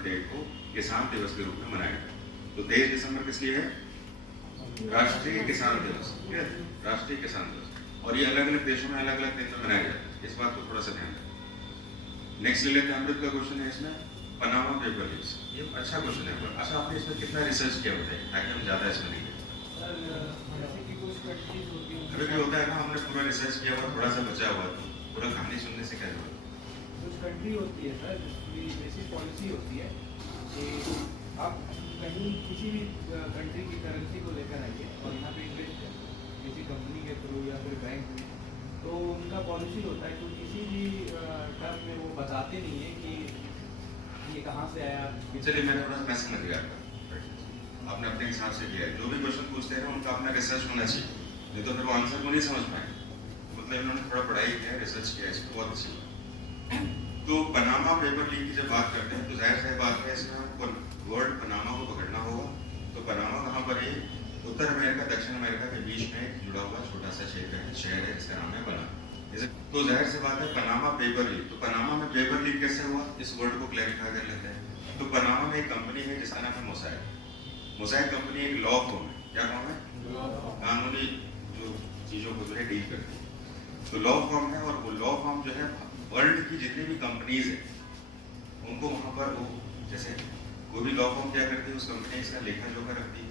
की डेट को किसान दिवस के रूप में मनाया गया। तो 23 दिसंबर किस लिए है? राष्ट्रीय किसान दिवस, ठीक है, राष्ट्रीय किसान दिवस। और ये अलग अलग देशों में अलग अलग दिन में मनाया जाता है, इस बात को थोड़ा सा ध्यान रखें। नेक्स्ट ले लेते हैं, अमृत का क्वेश्चन है इसमें, पनामा पेपर लीक्स। ये अच्छा क्वेश्चन है। अच्छा, आपने इसमें कितना रिसर्च किया बताइए, ताकि हम ज़्यादा इसमें नहीं अभी भी होता है ना, हमने पूरा रिसर्च किया हुआ, थोड़ा सा बचा हुआ, तो पूरा कहानी सुनने से क्या जरूरत? कुछ कंट्री होती है सर जिसकी बेसिक पॉलिसी होती है कि आप कहीं किसी भी कंट्री की करेंसी को लेकर आइए और यहाँ पे इन्वेस्ट करें किसी कंपनी के थ्रू या फिर बैंक में, तो उनका पॉलिसी होता है कि किसी भी टर्म में वो बताते नहीं है कि ये कहाँ से आया। चलिए, मैंने थोड़ा सा मैसेज लग गया, आपने अपने हिसाब से किया है। जो भी क्वेश्चन पूछते हैं ना, उनका अपना रिसर्च होना चाहिए, नहीं तो फिर वो आंसर को नहीं समझ पाए। मतलब इन्होंने थोड़ा पढ़ाई किया है, रिसर्च किया है, इसको बहुत अच्छी बात। तो पनामा पेपर लीक की जब बात करते हैं तो जाहिर सी बात है, इसमें हमको वर्ड पनामा को पकड़ना होगा। तो पनामा कहाँ पर है? उत्तर अमेरिका दक्षिण अमेरिका के बीच में एक जुड़ा हुआ छोटा सा क्षेत्र है, शहर है जिसका नाम है पनामा। तो जाहिर सी बात है, पनामा पेपर लीक। तो पनामा में पेपर लीक कैसे हुआ, इस वर्ड को क्लैरिफाई कर लेते हैं। तो पनामा में एक कंपनी है जिसका नाम है मोसैक। मोसैक कंपनी एक लॉ फर्म है। क्या फर्म है? कानूनी जो चीजों को जो है डील करती है। तो लॉ फर्म है, और वो लॉ फर्म जो है वर्ल्ड की जितनी भी कंपनीज है उनको वहां पर वो, जैसे कोई भी लॉ फर्म क्या करती है, उस कंपनी का लेखा जोखा रखती है,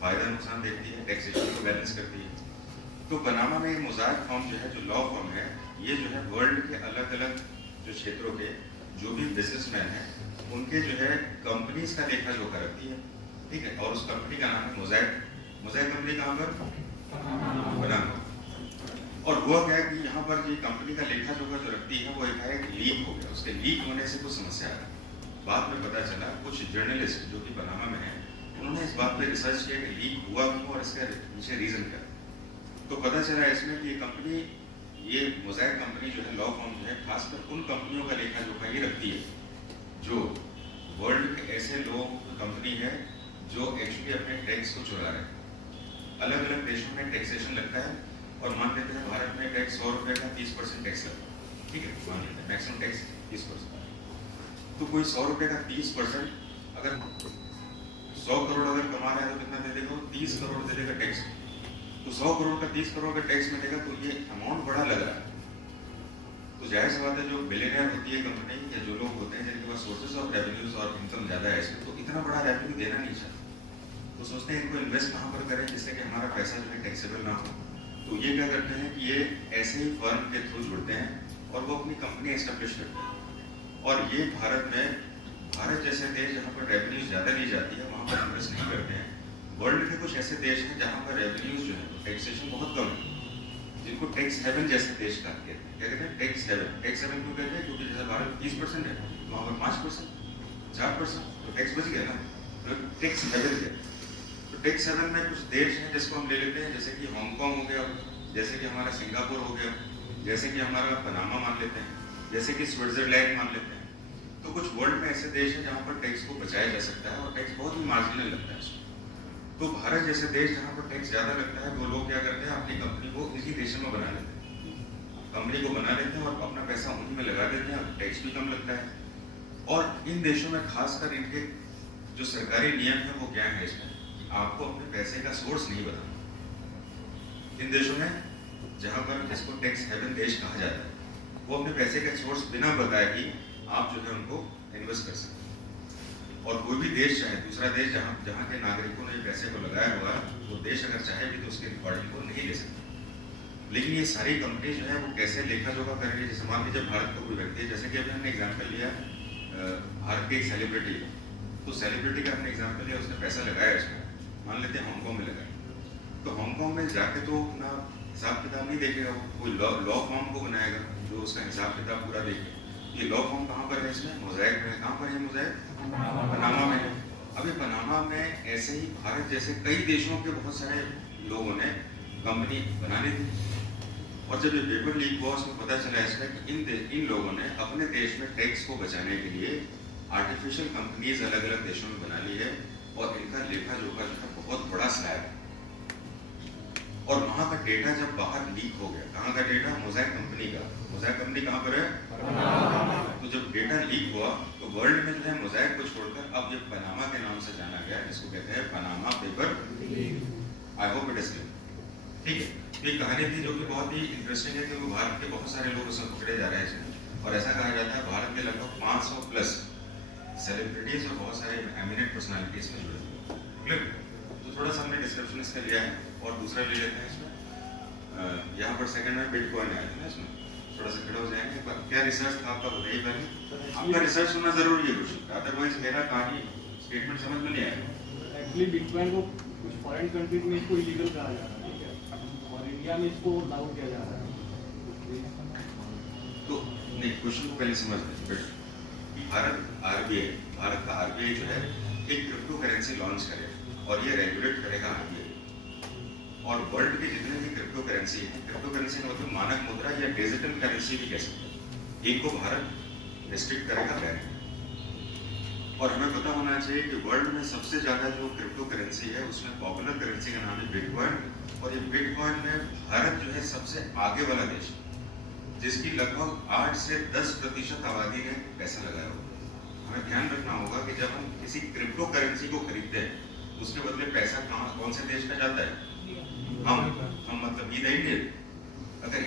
फायदा नुकसान देखती है, टैक्सेशन को बैलेंस करती है। तो पनामा में एक मोज़ैक फर्म जो है, जो लॉ फर्म है, ये जो है वर्ल्ड के अलग अलग जो क्षेत्रों के जो भी बिजनेसमैन हैं उनके जो है कंपनीज का लेखा जोखा रखती है, ठीक है। और उस कंपनी का नाम है मोज़ैक। मोज़ैक कंपनी कहाँ पर? पनामा। और वो क्या है कि यहाँ पर जो कंपनी का लेखा जोखा जो रखती है वो एक लीक हो गया। उसके लीक होने से कुछ समस्या आई। बाद में पता चला, कुछ जर्नलिस्ट जो कि पनामा में हैं, उन्होंने इस बात पे रिसर्च किया कि लीक हुआ क्यों और इसका पीछे रीजन क्या। तो पता चला इसमें कि ये कंपनी, ये मोज़ैक कंपनी जो है, लॉ फर्म जो है, खासकर उन कंपनियों का लेखा जोखा ये रखती है जो वर्ल्ड के ऐसे लोग, कंपनी है जो एक्चुअली अपने टैक्स को चुरा रहे हैं। अलग अलग देशों में टैक्सेशन लगता है, और मान लेते हैं भारत में टैक्स 100 रुपये का 30% टैक्स लगता है, ठीक है, मान लेते हैं मैक्सिमम टैक्स 30%। तो कोई 100 रुपये का 30%, अगर 100 करोड़ अगर कमा रहा है तो कितना दे देगा? 30 करोड़ दे देगा टैक्स। तो 100 करोड़ का 30 करोड़ का टैक्स में देगा, तो ये अमाउंट बड़ा लग रहा है। तो जाहिर सी बात है, जो बिलियनियर होती है कंपनी, या जो लोग होते हैं जिनके पास सोर्सेज ऑफ रेवेन्यूज और इनकम ज़्यादा है इसमें, तो इतना बड़ा रेवेन्यू देना नहीं चाहते। तो सोचते हैं इनको इन्वेस्ट कहाँ पर करें जिससे कि हमारा पैसा जो है टैक्सेबल ना हो। तो ये क्या करते हैं कि ये ऐसे ही फर्म के थ्रू जुड़ते हैं और वो अपनी कंपनी एस्टेब्लिश करते हैं। और ये भारत में, भारत जैसे देश जहाँ पर रेवेन्यूज ज़्यादा ली जाती है, वहाँ पर इन्वेस्ट नहीं करते हैं। वर्ल्ड के कुछ ऐसे देश हैं जहाँ पर रेवेन्यूज जो है, टैक्सेशन बहुत कम है, जिनको टैक्स हेवन जैसे देश कहते हैं। क्या कहते हैं? Tax haven. टैक्स हेवन क्यों कहते हैं? क्योंकि जैसे भारत 30% है, तो वहाँ पर 5%, 4%, तो टैक्स बच गया ना, तो टैक्स हेवन है। तो टैक्स हेवन में कुछ देश हैं जिसको हम ले लेते हैं, जैसे कि हांगकांग हो गया, जैसे कि हमारा सिंगापुर हो गया, जैसे कि हमारा पनामा मान लेते हैं, जैसे कि स्विट्जरलैंड मान लेते हैं। तो कुछ वर्ल्ड में ऐसे देश हैं जहाँ पर टैक्स को बचाया जा सकता है और टैक्स बहुत ही मार्जिनल लगता है। तो भारत जैसे देश जहाँ पर टैक्स ज़्यादा लगता है, वो लोग क्या करते हैं, अपनी कंपनी को इसी देशों में बना लेते हैं, कंपनी को बना लेते हैं और अपना पैसा उन्हीं में लगा देते हैं, टैक्स भी कम लगता है। और इन देशों में खासकर इनके जो सरकारी नियम है वो क्या है, इसमें आपको अपने पैसे का सोर्स नहीं बताना। इन देशों में जहाँ पर, जिसको टैक्स हेवन देश कहा जाता है, वो अपने पैसे का सोर्स बिना बताए ही आप जो है उनको इन्वेस्ट कर सकते हैं। और कोई भी देश चाहे, दूसरा देश जहाँ के नागरिकों ने पैसे को लगाया हुआ, वो देश अगर चाहे भी तो उसके रिकॉर्डिंग को नहीं ले सकते। लेकिन ये सारी कंपनी जो है वो कैसे लेखा जोखा कर रही है। जैसे मान लीजिए भारत का कोई व्यक्ति है, जैसे कि अभी हमने एग्जाम्पल लिया भारत के एक सेलिब्रिटी, तो सेलिब्रिटी का हमने एग्जाम्पल लिया, उसने पैसा लगाया इसमें, मान लेते हैं हांगकांग में लगाया। तो हांगकांग में जाके तो अपना हिसाब किताब नहीं देखेगा, कोई लॉ फॉर्म को बनाएगा जो उसका हिसाब किताब पूरा देखे। ये लॉ फॉर्म कहाँ पर है? इसमें मोज़ैक में। कहाँ पर है मोज़ैक? पनामा में है। अभी पनामा में ऐसे ही भारत जैसे कई देशों के बहुत सारे लोगों ने कंपनी बना ली थी, और जब ये पेपर लीक हुआ उसमें पता चला इसमें कि इन लोगों ने अपने देश में टैक्स को बचाने के लिए आर्टिफिशियल कंपनीज अलग अलग देशों में बना ली है, और इनका लेखा जोखा जो है बहुत बड़ा स्लैब है। और वहाँ का डेटा जब बाहर लीक हो गया, कहाँ का डेटा? मोज़ैक कंपनी का। मोज़ैक कंपनी कहाँ पर है? तो जब डेटा लीक हुआ तो वर्ल्ड में जो है मोज़ैक को छोड़कर अब ये पनामा के नाम से जाना गया, जिसको कहते हैं Panama paper. I hope it is clear. ठीक है, ये कहानी थी जो कि बहुत ही इंटरेस्टिंग है, क्योंकि भारत के बहुत सारे लोग उसमें पकड़े जा रहे हैं और ऐसा कहा जाता है भारत के लगभग 500 प्लस सेलिब्रिटीज और बहुत सारे एमिनेंट पर्सनालिटीज में जुड़े हुए। क्लियर? तो थोड़ा सा हमने डिस्क्रिप्शन इसका लिया है और दूसरा ले लेते हैं इसमें। यहाँ पर सेकंड में बिटकॉइन आया था ना, इसमें थोड़ा सा खड़े हो जाएंगे। पर क्या रिसर्च था आपका, बताइए पहले। आपका रिसर्च सुनना जरूरी है कुछ, अदरवाइज मेरा कहानी स्टेटमेंट समझ में नहीं आएगा। एक्चुअली बिटकॉइन को कुछ फॉरेन कंट्रीज में इसको इलीगल कहा जा रहा है, ठीक है, और इंडिया में इसको लागू किया जा रहा है। तो नहीं, क्वेश्चन को पहले समझ लें। भारत का आरबीआई जो है एक क्रिप्टो करेंसी लॉन्च करेगा और ये रेगुलेट करेगा आरबीआई। और वर्ल्ड के जितने भी क्रिप्टो करेंसी है, क्रिप्टो करेंसी का मतलब मानक मुद्रा या डिजिटल करेंसी भी कह सकते हैं, इनको भारत रिस्ट्रिक्ट करेगा, बैन। और हमें पता होना चाहिए कि वर्ल्ड में सबसे ज्यादा जो क्रिप्टो करेंसी है उसमें पॉपुलर करेंसी का नाम है बिटकॉइन। और ये बिटकॉइन में भारत जो है सबसे आगे वाला देश है, जिसकी लगभग 8 से 10% आबादी ने पैसा लगाया होगा। हमें ध्यान रखना होगा कि जब हम किसी क्रिप्टो करेंसी को खरीदते हैं उसके बदले पैसा कौन से देश का जाता है? हम मतलब इंडियन। अगर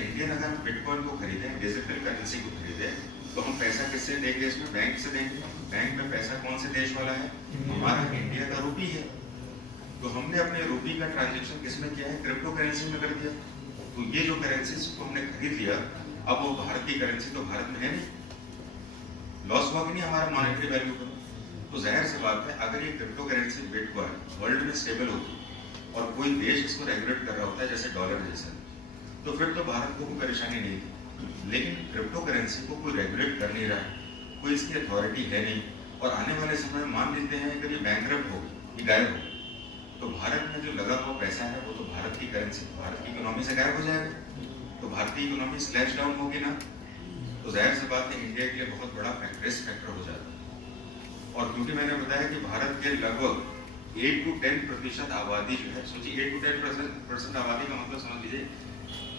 हम बिटकॉइन को खरीदें, डिजिटल करेंसी को खरीदें, तो हम पैसा किससे देंगे? इसमें बैंक से देंगे। बैंक में पैसा कौन से देश वाला है? हमारा इंडिया का रूपी है। तो हमने अपने रूपी का ट्रांजेक्शन किसमें किया है? क्रिप्टो करेंसी में कर दिया। तो ये जो करेंसी को हमने खरीद लिया, अब वो भारत की करेंसी तो भारत में है नहीं, लॉस हुआ कि नहीं हमारा मॉनेटरी वैल्यू पर। तो जाहिर सी बात है, अगर ये क्रिप्टो करेंसी बिटकॉइन वर्ल्ड में स्टेबल होती और कोई देश इसको रेगुलेट कर रहा होता है जैसे डॉलर जैसा, तो फिर तो भारत को कोई परेशानी नहीं थी। लेकिन क्रिप्टो करेंसी को कोई रेगुलेट कर नहीं रहा है, कोई इसकी अथॉरिटी है नहीं, और आने वाले समय में मान लेते हैं कि ये बैंकरप्ट होगी, ये गायब होगी, तो भारत में जो लगा हुआ पैसा है वो तो भारत की करेंसी, भारत की इकोनॉमी से गायब हो जाएगा। तो भारतीय इकोनॉमी स्लैश डाउन होगी ना, तो जाहिर सी बात है इंडिया के लिए बहुत बड़ा रिस्क फैक्टर हो जाता है। और क्योंकि मैंने बताया कि भारत के लगभग 8 to 10% आबादी जो है, सोचिए 8 to 10% आबादी का मतलब समझ लीजिए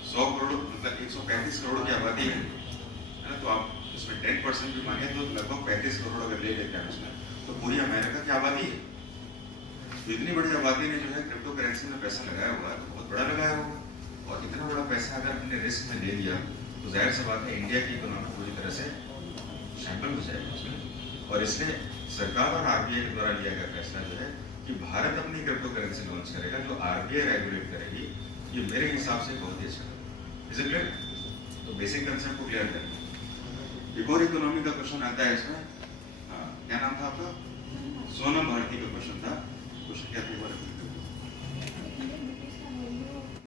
100 करोड़, मतलब 135 करोड़ की आबादी है ना, तो आप उसमें 10% भी माने तो लगभग 35 करोड़ अगर ले लेते हैं उसमें, तो पूरी अमेरिका की आबादी है। तो इतनी बड़ी आबादी ने जो है क्रिप्टो करेंसी में पैसा लगाया हुआ है, तो बहुत बड़ा लगाया होगा। और इतना बड़ा पैसा अगर हमने रिस्क में ले लिया तो जाहिर सी बात है इंडिया की इकोनॉमी पूरी तरह से शैम्पल हो जाएगी उसमें। और इसलिए सरकार और आरबीआई के द्वारा लिया गया फैसला जो है कि भारत अपनी क्रिप्टो करेंसी लॉन्च करेगा, जो आरबीआई रेगुलेट करेगी, ये मेरे हिसाब से बहुत ही अच्छा है। Is it clear? तो बेसिक कंसेप्ट को क्लियर करें। एक और इकोनॉमी का क्वेश्चन आता है इसमें, क्या नाम था आपका? सोनम भारती का क्वेश्चन था